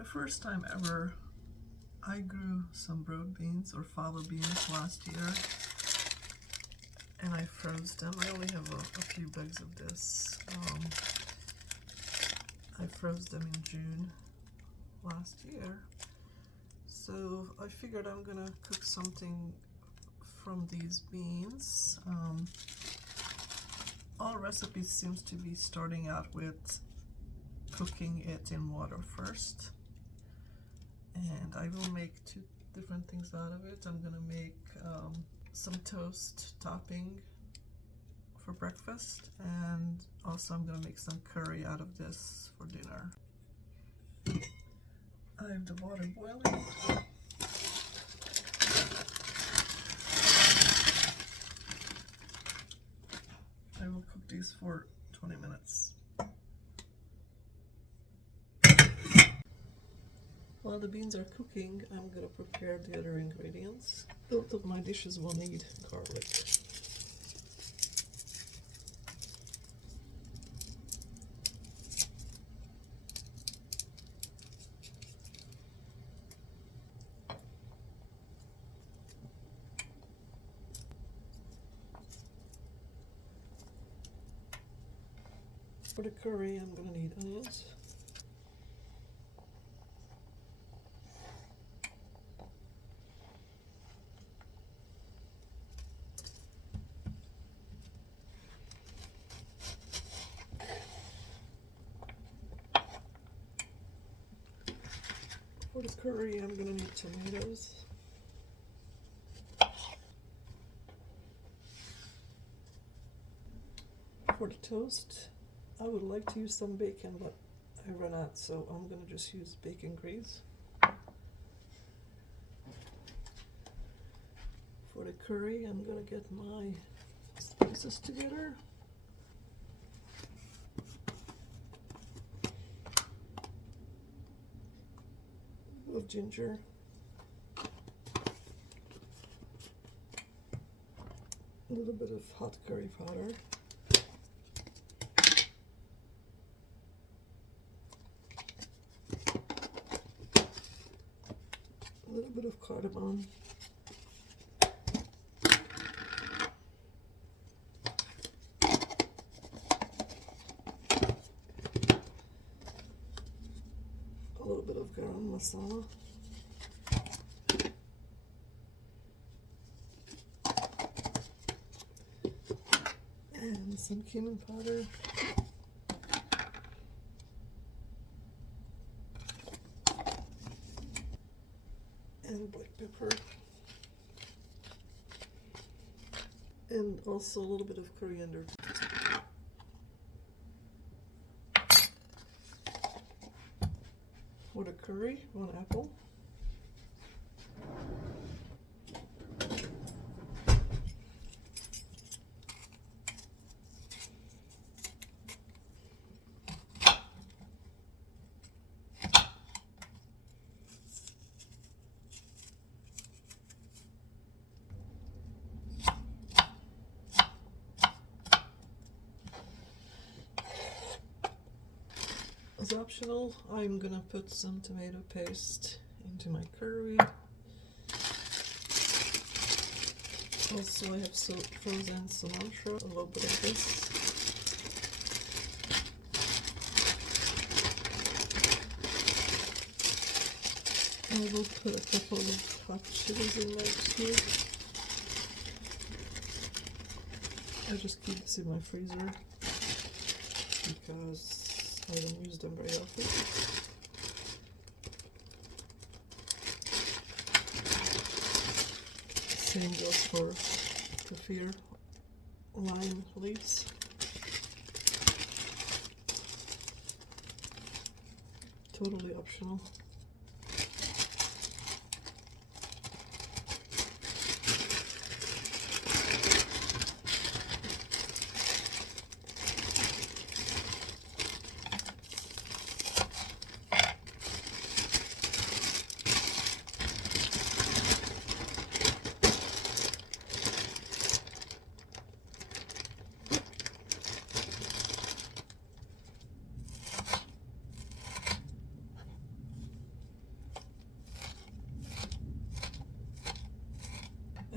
the first time ever, I grew some broad beans or fava beans last year, and I froze them. I only have a few bags of this. I froze them in June last year, so I figured I'm gonna cook something from these beans. All recipes seems to be starting out with cooking it in water first, and I will make two different things out of it. I'm gonna make some toast topping for breakfast, and also I'm gonna make some curry out of this for dinner. I have the water boiling. I will cook these for 20 minutes. While the beans are cooking, I'm gonna prepare the other ingredients. Both of my dishes will need garlic. For the curry, I'm gonna need onions, for the curry, I'm gonna need tomatoes, for the toast, I would like to use some bacon, but I ran out, so I'm gonna just use bacon grease. For the curry, I'm gonna get my spices together. With ginger, a little bit of hot curry powder, a little bit of cardamom, a little bit of garam masala, and some cumin powder, and black pepper, and also a little bit of coriander. For the curry, 1 apple, as optional, I'm gonna put some tomato paste into my curry. Also, I have frozen cilantro, a little bit of this. I will put a couple of hot chilies in there too. I just keep this in my freezer because I don't use them very often. Same goes for kaffir lime leaves. Totally optional.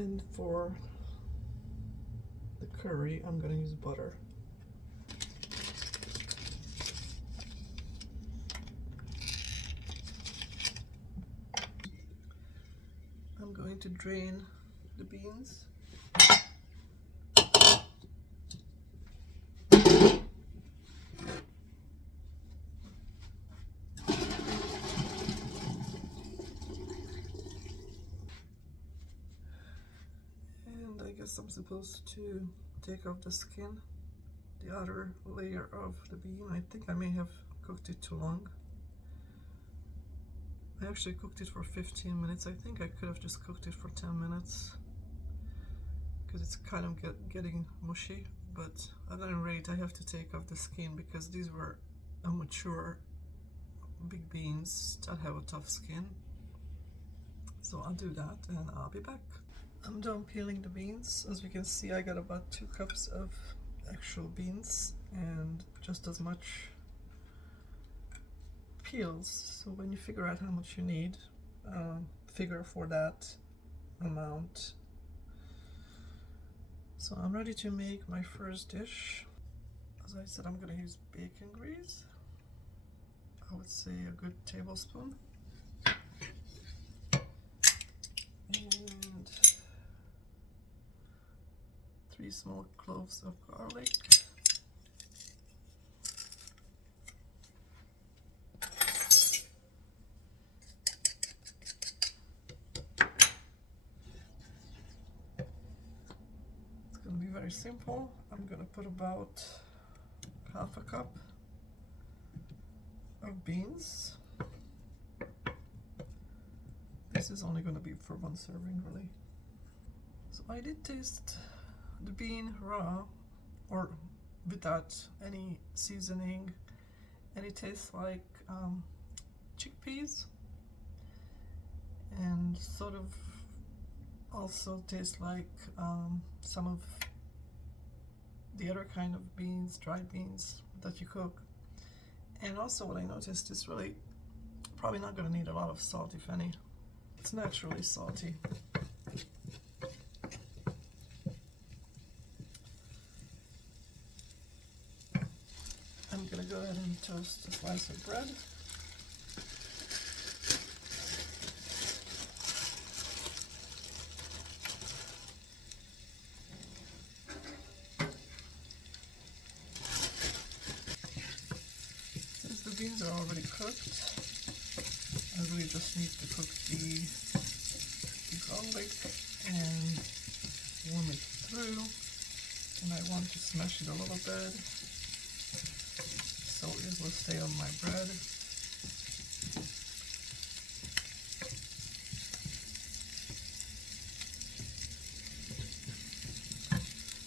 And for the curry, I'm gonna use butter. I'm going to drain the beans. And I guess I'm supposed to take off the skin, the outer layer of the bean. I think I may have cooked it too long. I actually cooked it for 15 minutes. I think I could have just cooked it for 10 minutes because it's kind of getting mushy, but at any rate I have to take off the skin because these were mature big beans that have a tough skin. So I'll do that and I'll be back. I'm done peeling the beans. As you can see, I got about 2 cups of actual beans and just as much peels. So when you figure out how much you need, figure for that amount. So I'm ready to make my first dish. As I said, I'm going to use bacon grease. I would say a good tablespoon. And 3 small cloves of garlic. It's going to be very simple. I'm going to put about half a cup of beans. This is only going to be for 1 serving, really. So I did taste the bean raw or without any seasoning, and it tastes like chickpeas, and sort of also tastes like some of the other kind of beans, dried beans that you cook. And also what I noticed is really probably not going to need a lot of salt, if any. It's naturally salty. I'm going to go ahead and toast a slice of bread. Since the beans are already cooked, I really just need to cook the garlic and warm it through, and I want to smash it a little bit so it will stay on my bread.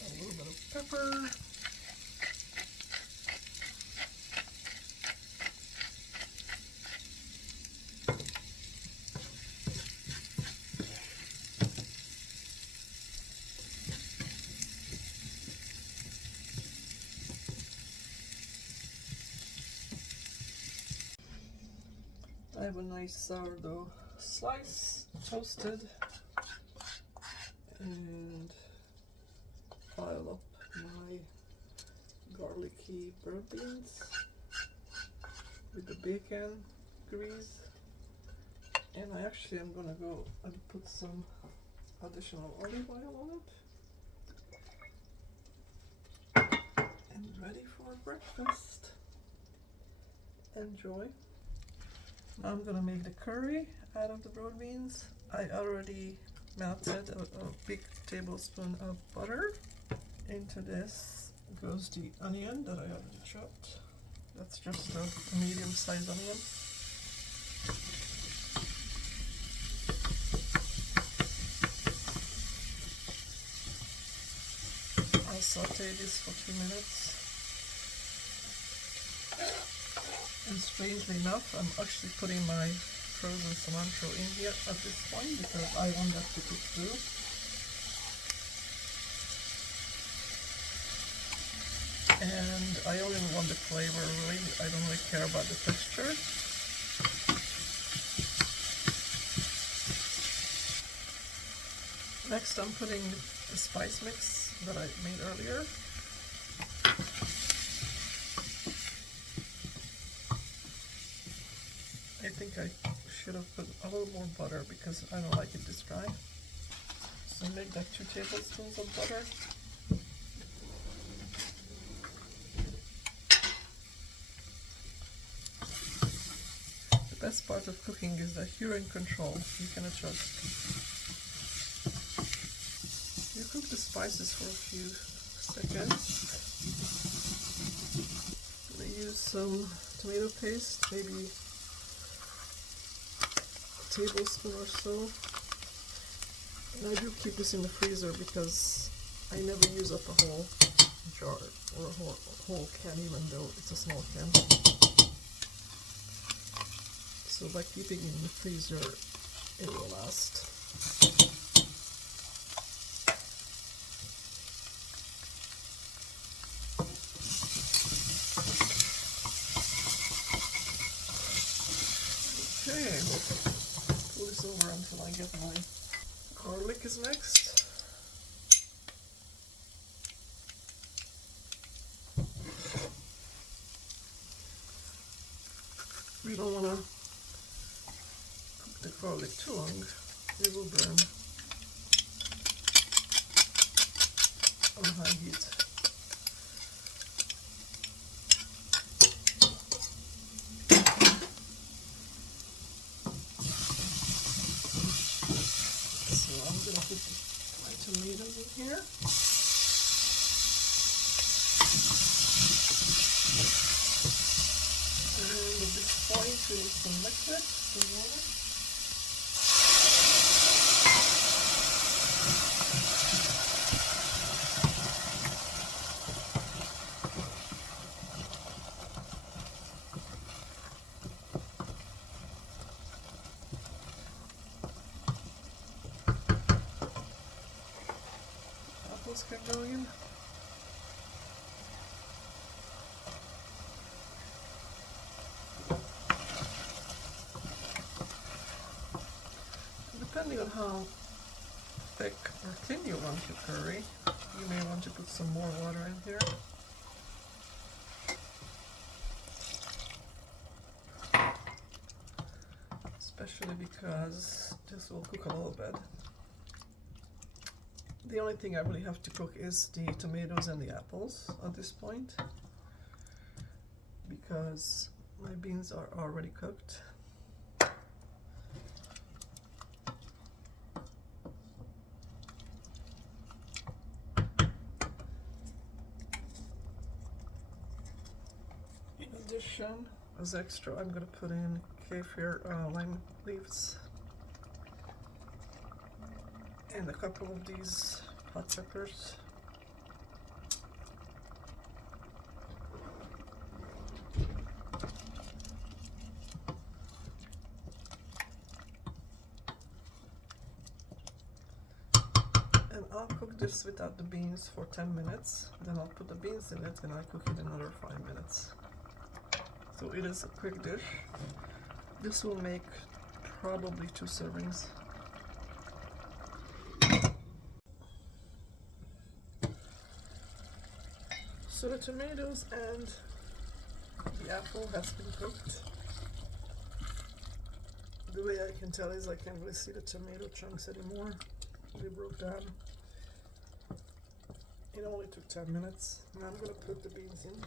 A little bit of pepper. I have a nice sourdough slice toasted, and pile up my garlicky bread beans with the bacon grease, and I actually am gonna go and put some additional olive oil on it, and ready for breakfast. Enjoy. Now I'm gonna make the curry out of the broad beans. I already melted a big tablespoon of butter. Into this goes the onion that I already chopped. That's just a medium-sized onion. I'll saute this for 2 minutes. And strangely enough, I'm actually putting my frozen cilantro in here at this point because I want that to cook through. And I only want the flavor, really. I don't really care about the texture. Next I'm putting the spice mix that I made earlier. I think I should have put a little more butter because I don't like it this dry. So make like 2 tablespoons of butter. The best part of cooking is that you're in control. You can adjust. You cook the spices for a few seconds. I'm going to use some tomato paste, maybe a tablespoon or so. And I do keep this in the freezer because I never use up a whole jar or a whole can, even though it's a small can. So by keeping it in the freezer, it will last. Okay, pull this over until I get my garlic is next. We don't want to cook the garlic too long, it will burn on high heat. So I'm going to put my tomatoes in here. And at this point we need some liquid, some water. Apples can go in. Depending on how thick or thin you want your curry, you may want to put some more water in here. Especially because this will cook a little bit. The only thing I really have to cook is the tomatoes and the apples at this point, because my beans are already cooked. In addition, as extra, I'm going to put in lime leaves and a couple of these hot peppers. And I'll cook this without the beans for 10 minutes. Then I'll put the beans in it and I'll cook it another 5 minutes. So it is a quick dish. This will make probably 2 servings. So the tomatoes and the apple has been cooked. The way I can tell is I can't really see the tomato chunks anymore. They broke down. It only took 10 minutes. Now I'm going to put the beans in.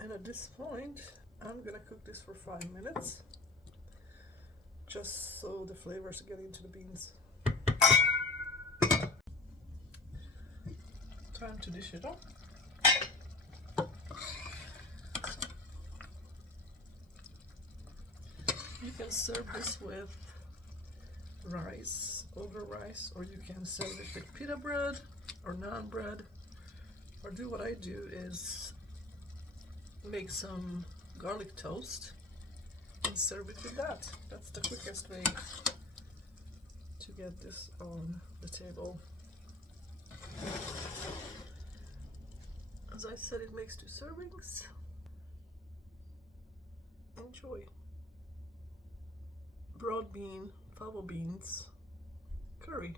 And at this point, I'm going to cook this for 5 minutes. Just so the flavors get into the beans. Time to dish it up. You can serve this with rice, over rice, or you can serve it with pita bread or naan bread. Or do what I do is make some garlic toast and serve it with that. That's the quickest way to get this on the table. As I said, it makes 2 servings. Enjoy. Broad bean, fava beans, curry.